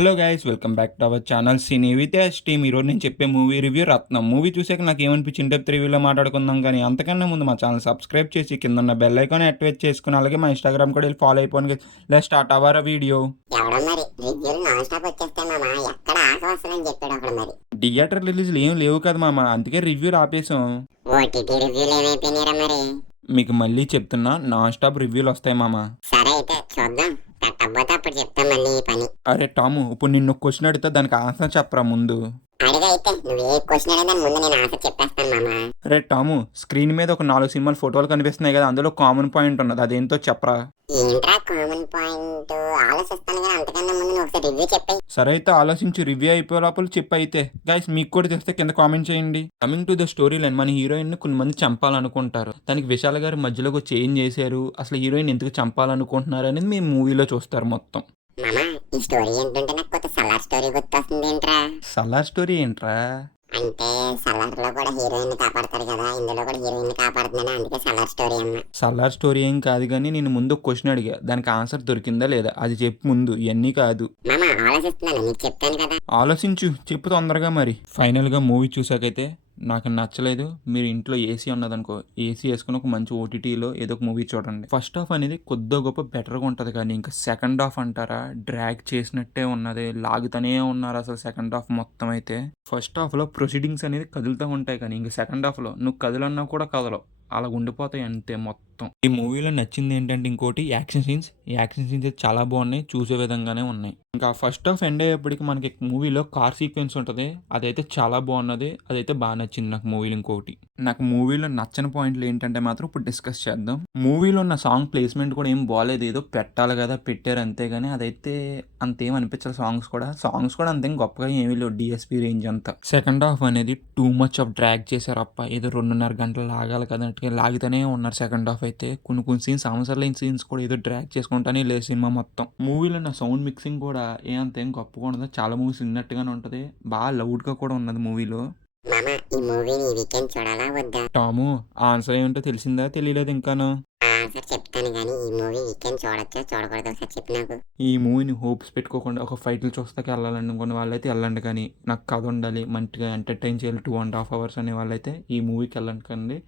Hello guys, welcome back to our channel cine with team. ఈరోజు నేను చెప్పే movie review రత్నం. Movie చూసాక నాకు ఏమనిపించింది డెప్త్ రివ్యూలో మాట్లాడుకుందాం. కానీ అంతకన్నా ముందు మా ఛానల్ సబ్స్క్రైబ్ చేసి కింద ఉన్న బెల్ ఐకాన్ యాక్టివేట్ చేసుకుని అలాగే మా ఇన్స్టాగ్రామ్ కూడా వెళ్ళి ఫాలో అయిపోండి. Let's start our video. Theatre రిలీజ్లు ఏం లేవు కదా మామ, అందుకే రివ్యూలు ఆపేసాం. మీకు మళ్ళీ చెప్తున్నా, నాన్ స్టాప్ రివ్యూలు వస్తాయి మామ. సరే అయితే చూద్దాం, పెట్టకపోతే అప్పుడు చెప్తాం మళ్ళీ ఈ పని. అరే టాము, ఇప్పుడు నిన్ను క్వశ్చన్ అడిగితే దానికి ఆన్సర్ చెప్పరా ముందు. అడిగైతే నువ్వు ఏ క్వశ్చన్ అడిగినా ముందు నేను ఆన్సర్ చెప్పేస్తాను మామ. రే టాము, స్క్రీన్ మీద ఒక 4 సినిమాలు ఫోటోలు కనిపిస్తున్నాయి కదా, అందులో కామన్ పాయింట్ ఉన్నది, అదేంటో చెప్పరా. ఏంట్రా కామన్ పాయింట్? ఆలోచిస్తాను కానీ అంతకన్నా ముందు నువ్వు ఒకసారి రివ్యూ చెప్పాయి. సరే అయితే ఆలోచించి రివ్యూ అయిపోయే లోపల చెప్పు. అయితే గైస్, మీకు కూడా తెలిస్తే కింద కామెంట్ చేయండి. Coming to the story line, మన హీరోయిన్ ని కొంతమంది చంపాలనుకుంటారు. దానికి విశాల్ గారు మధ్యలో వచ్చి ఏం చేశారు, అసలు హీరోయిన్ ఎందుకు చంపాలనుకుంటున్నారు అనేది మీ మూవీలో చూస్తారు మొత్తం. మామ, ఈ స్టోరీ ఏంటంటే నాకు కొత్త సలార్ స్టోరీ గుర్తొస్తుంది. ఏంట్రా సలార్ స్టోరీ ఏంట్రా? అంటే సలార్ లో కూడా హీరోయిన్ కాపాడతారు కదా, ఇందులో కూడా హీరోయిన్ కాపాడుతున్నాను, అందుకే సలార్ స్టోరీ అన్న. సలార్ స్టోరీ ఏం కాదు, కానీ నేను ముందు క్వశ్చన్ అడిగా, దానికి ఆన్సర్ దొరికిందా లేదా అది చెప్పు ముందు. ఇవన్నీ కాదు మామ, ఆలోచిస్తున్నాను, నీకు చెప్తాను కదా. ఆలోచించు, చెప్పు తొందరగా. మరి ఫైనల్గా మూవీ చూసాకైతే నాకు నచ్చలేదు. మీరు ఇంట్లో ఏసీ ఉన్నదనుకో, ఏసీ వేసుకుని ఒక మంచి ఓటీటీలో ఏదో ఒక మూవీ చూడండి. ఫస్ట్ హాఫ్ అనేది కొద్దిగా గొప్ప బెటర్గా ఉంటుంది, కానీ ఇంకా సెకండ్ హాఫ్ అంటారా, డ్రాగ్ చేసినట్టే ఉన్నది, లాగుతూనే ఉన్నారు అసలు సెకండ్ హాఫ్ మొత్తం. అయితే ఫస్ట్ హాఫ్లో ప్రొసీడింగ్స్ అనేది కదులుతూ ఉంటాయి, కానీ ఇంకా సెకండ్ హాఫ్లో నువ్వు కదలన్నా కూడా కదలవు, అలా ఉండిపోతాయి అంతే మొత్తం. ఈ మూవీలో నచ్చింది ఏంటంటే ఇంకోటి యాక్షన్ సీన్స్. ఈ యాక్షన్ సీన్స్ అయితే చాలా బాగున్నాయి, చూసే విధంగానే ఉన్నాయి. ఇంకా ఫస్ట్ హాఫ్ ఎండ్ అయ్యేప్పటికి మనకి మూవీలో కార్ సీక్వెన్స్ ఉంటుంది, అదైతే చాలా బాగున్నది, అదైతే బాగా నచ్చింది నాకు మూవీలో. ఇంకోటి నాకు మూవీలో నచ్చని పాయింట్లు ఏంటంటే మాత్రం ఇప్పుడు డిస్కస్ చేద్దాం. మూవీలో ఉన్న సాంగ్ ప్లేస్మెంట్ కూడా ఏం బాగాలేదు, ఏదో పెట్టాలి కదా పెట్టారు అంతే, కానీ అదైతే అంతేం అనిపించాలి. సాంగ్స్ కూడా అంతేం గొప్పగా ఏమీ లేవు, డిఎస్పీ రేంజ్ అంతా. సెకండ్ హాఫ్ అనేది టూ మచ్ ఆఫ్ డ్రాగ్ చేశారు అప్ప, ఏదో 2.5 గంటలు లాగాలి కదన్నట్టుగా లాగితేనే ఉన్నారు సెకండ్ హాఫ్ అయితే. కొన్ని సీన్స్ అవసరం లేని సీన్స్ కూడా ఏదో డ్రాగ్ చేసుకుంటానే లేదు సినిమా మొత్తం. మూవీలో ఉన్న సౌండ్ మిక్సింగ్ కూడా అంతేం గొప్పగా ఉండదు, చాలా మూవీస్ విన్నట్టుగానే ఉంటుంది, బాగా లౌడ్గా కూడా ఉన్నది మూవీలో. మామ, ఈ మూవీని ఈ వీకెండ్ చూడాలా వద్దా? టాము, ఆన్సర్ ఏంటో తెలిసిందా తెలియలేదు ఇంకాను? ఆన్సర్ చెప్తాను కానీ ఈ మూవీ వీకెండ్ చూడొచ్చా చూడకూడదు ఒకసారి చెప్పు నాకు. ఈ మూవీని హోప్స్ పెట్టుకోకుండా ఒక ఫైట్లు చూస్తాకి వెళ్ళాలని అనుకున్న వాళ్ళైతే వెళ్ళండి, కానీ నాకు కథ ఉండాలి, మంచిగా ఎంటర్టైన్ చేయాలి 2.5 hours అనే వాళ్ళైతే ఈ మూవీకి వెళ్ళండి. కండి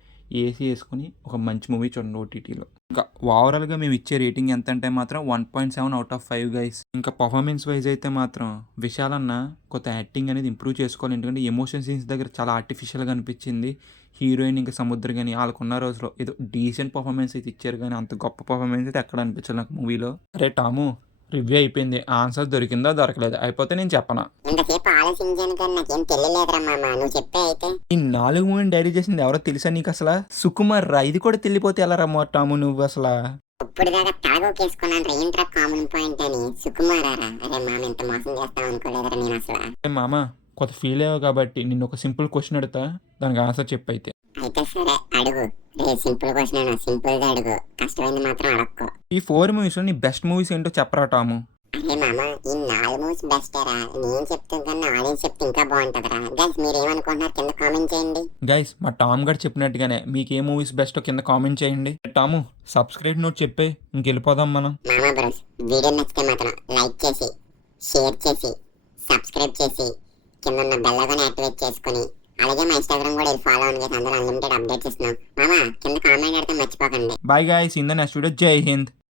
ఏసీ వేసుకుని ఒక మంచి మూవీ చూడండి ఓటీటీలో. ఇంకా ఓవరాల్గా మేము ఇచ్చే రేటింగ్ ఎంత అంటే మాత్రం 1.7 out of 5 గైస్. ఇంకా పర్ఫార్మెన్స్ వైజ్ అయితే మాత్రం విశాల్ అన్న కొత్త యాక్టింగ్ అనేది ఇంప్రూవ్ చేసుకోవాలి, ఎందుకంటే ఎమోషన్ సీన్స్ దగ్గర చాలా ఆర్టిఫిషియల్గా అనిపించింది. హీరోయిన్ ఇంకా సముద్ర కానీ వాళ్ళకున్న రోజులో ఏదో డీసెంట్ పర్ఫార్మెన్స్ అయితే ఇచ్చారు, కానీ అంత గొప్ప పర్ఫార్మెన్స్ అయితే ఎక్కడ అనిపించాలి నాకు మూవీలో. అరే టాము, రివ్యూ అయిపోయింది, ఆన్సర్ దొరికిందా దొరకలేదు అయిపోతే నేను చెప్పనా? ఇంతసేపు ఆలోచించాను కానీ నాకేం తెలియలేదురా మామ, నువ్వు చెప్పే అయితే. ఈ 4 మూవీని డైరీ చేసింది ఎవరో తెలుసా నీకు అసలు? సుకుమార్ రా. ఇది కూడా తెలియపోతే ఎలా రమ్మంటాము నువ్వు అసలు? ఇప్పుడు దాకా తలగోకేసుకున్నాను ఏంట్రా కామన్ పాయింట్ అని. సుకుమారారా? అరే మామ, ఇంత మోసం చేస్తాం అనుకోలేదురా నేను అసలు. మామ, కొత్త ఫీల్ అయ్యావు కాబట్టి నిన్ను ఒక సింపుల్ క్వశ్చన్ అడుగుతా, దానికి ఆన్సర్ చెప్పు అయితే. అయితే సరే అడుగు. రే సింపుల్ క్వశ్చన్, సింపుల్ గా అడుగు, కష్టమైంది మాత్రం అడక్కో. ఈ 4 మూవీస్లో నీ బెస్ట్ మూవీస్ ఏంటో చెప్పరా టాము? అరే మామ, ఈ 4 మూవీస్ బెస్టేరా, నేను చెప్తాను కన్నా ఆడియన్స్ చెప్తే ఇంకా బాగుంటుందిరా. గైస్, మీరు ఏమనుకుంటున్నారు కింద కామెంట్ చేయండి. గైస్, మా టామ్ గారు చెప్పినట్టుగానే మీకు ఏ మూవీస్ బెస్టో కింద కామెంట్ చేయండి. టాము, సబ్స్క్రైబ్ నోట్ చెప్పే ఇంకెళ్ళిపోదాం మనం. మామ బ్రోస్, వీడియో నచ్చితే మాత్రం లైక్ చేసి, షేర్ చేసి, సబ్స్క్రైబ్ చేసి, కింద ఉన్న బెల్ ఐకాన్ యాక్టివేట్ చేసుకుని అలాగే మా ఇన్స్టాగ్రామ్ కూడా ఫాలో అవ్వండి, అందరూ అన్లిమిటెడ్ అప్డేట్స్ ఇస్తున్నాం. మామ, కింద కామెంట్ పెడితే మర్చిపోకండి. Bye guys, in the next video. జై హింద్.